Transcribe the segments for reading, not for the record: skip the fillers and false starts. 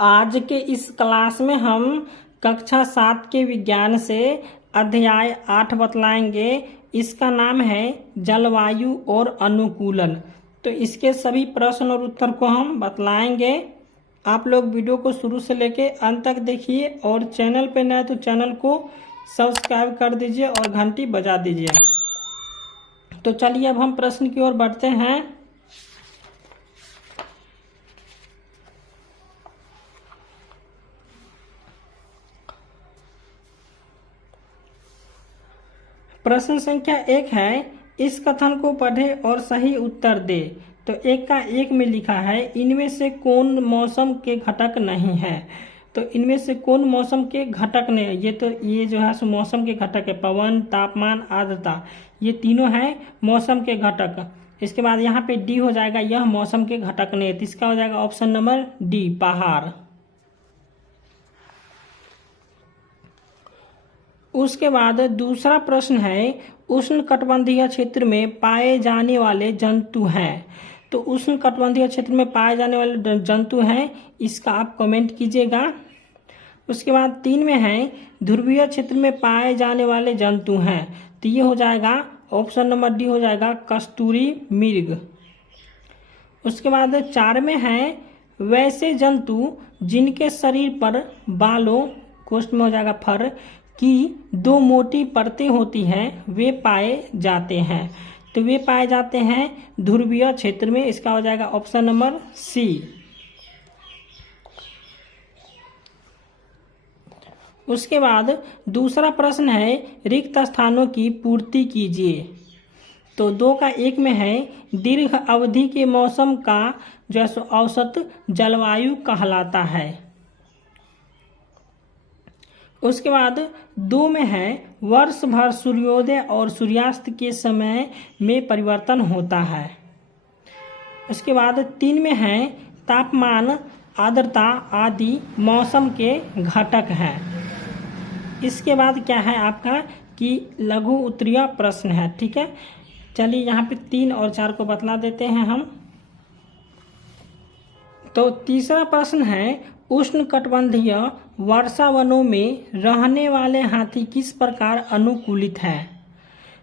आज के इस क्लास में हम कक्षा 7 के विज्ञान से अध्याय 8 बतलाएंगे। इसका नाम है जलवायु और अनुकूलन। तो इसके सभी प्रश्न और उत्तर को हम बतलाएंगे। आप लोग वीडियो को शुरू से लेके अंत तक देखिए और चैनल पे नए तो चैनल को सब्सक्राइब कर दीजिए और घंटी बजा दीजिए। तो चलिए अब हम प्रश्न की ओर बढ़ते हैं। प्रश्न संख्या 1 है, इस कथन को पढ़े और सही उत्तर दे। तो 1 का 1 में लिखा है, इनमें से कौन मौसम के घटक नहीं है। तो इनमें से कौन मौसम के घटक नहीं, ये जो है सो मौसम के घटक है। पवन, तापमान, आर्द्रता, ये तीनों हैं मौसम के घटक। इसके बाद यहाँ पे डी हो जाएगा, यह मौसम के घटक नहीं है। तो इसका हो जाएगा ऑप्शन नंबर डी, पहाड़। उसके बाद दूसरा प्रश्न है, उष्णकटिबंधीय क्षेत्र में पाए जाने वाले जंतु हैं। तो उष्णकटिबंधीय क्षेत्र में पाए जाने वाले जंतु हैं, इसका आप कमेंट कीजिएगा। उसके बाद 3 में है, ध्रुवीय क्षेत्र में पाए जाने वाले जंतु हैं। तो ये हो जाएगा ऑप्शन नंबर डी हो जाएगा, कस्तूरी मृग। उसके बाद 4 में है, वैसे जंतु जिनके शरीर पर बालों, कोष्ठ में हो जाएगा फर, की 2 मोटी परतें होती हैं, वे पाए जाते हैं। तो वे पाए जाते हैं ध्रुवीय क्षेत्र में। इसका हो जाएगा ऑप्शन नंबर सी। उसके बाद दूसरा प्रश्न है, रिक्त स्थानों की पूर्ति कीजिए। तो 2 का 1 में है, दीर्घ अवधि के मौसम का जो औसत जलवायु कहलाता है। उसके बाद 2 में है, वर्ष भर सूर्योदय और सूर्यास्त के समय में परिवर्तन होता है। उसके बाद 3 में है, तापमान, आर्द्रता आदि मौसम के घटक हैं। इसके बाद क्या है आपका कि लघु उत्तरीय प्रश्न है। ठीक है, चलिए यहाँ पे 3 और 4 को बतला देते हैं हम। तो तीसरा प्रश्न है, उष्णकटिबंधीय वर्षा वनों में रहने वाले हाथी किस प्रकार अनुकूलित हैं।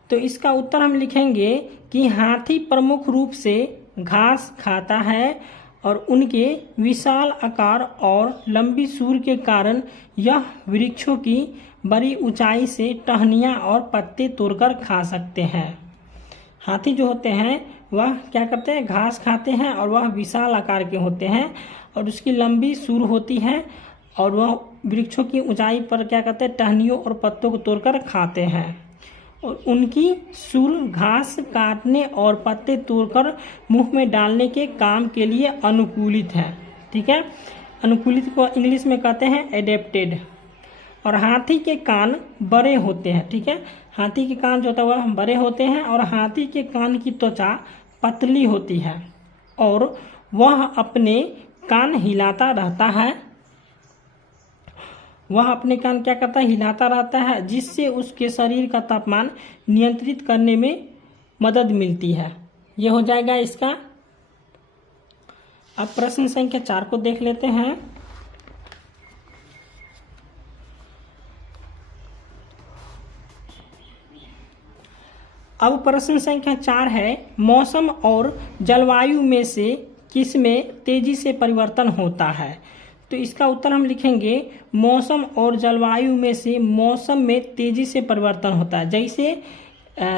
तो इसका उत्तर हम लिखेंगे कि हाथी प्रमुख रूप से घास खाता है और उनके विशाल आकार और लंबी सूंड के कारण यह वृक्षों की बड़ी ऊंचाई से टहनियाँ और पत्ते तोड़कर खा सकते हैं। हाथी जो होते हैं वह क्या करते हैं, घास खाते हैं और वह विशाल आकार के होते हैं और उसकी लंबी सूंड होती है और वह वृक्षों की ऊंचाई पर क्या करते हैं, टहनियों और पत्तों को तोड़कर खाते हैं। और उनकी सूंड घास काटने और पत्ते तोड़कर मुंह में डालने के काम के लिए अनुकूलित है। ठीक है, अनुकूलित को इंग्लिश में कहते हैं एडेप्टेड। और हाथी के कान बड़े होते हैं। ठीक है, हाथी के कान जो होता है वह बड़े होते हैं और हाथी के कान की त्वचा पतली होती है और वह अपने कान हिलाता रहता है। वह अपने कान क्या करता है, हिलाता रहता है, जिससे उसके शरीर का तापमान नियंत्रित करने में मदद मिलती है। यह हो जाएगा इसका। अब प्रश्न संख्या 4 को देख लेते हैं। अब प्रश्न संख्या 4 है, मौसम और जलवायु में से किस में तेजी से परिवर्तन होता है। तो इसका उत्तर हम लिखेंगे, मौसम और जलवायु में से मौसम में तेजी से परिवर्तन होता है। जैसे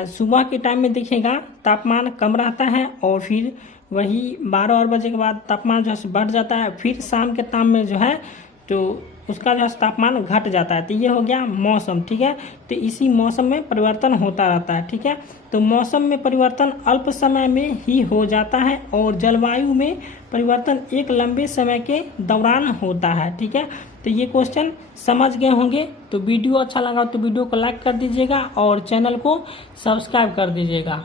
सुबह के टाइम में देखिएगा तापमान कम रहता है और फिर वही 12 बजे के बाद तापमान जो है बढ़ जाता है, फिर शाम के टाइम में जो है तो उसका जो है तापमान घट जाता है। तो ये हो गया मौसम। ठीक है, तो इसी मौसम में परिवर्तन होता रहता है। ठीक है, तो मौसम में परिवर्तन अल्प समय में ही हो जाता है और जलवायु में परिवर्तन एक लंबे समय के दौरान होता है। ठीक है, तो ये क्वेश्चन समझ गए होंगे। तो वीडियो अच्छा लगा तो वीडियो को लाइक कर दीजिएगा और चैनल को सब्सक्राइब कर दीजिएगा।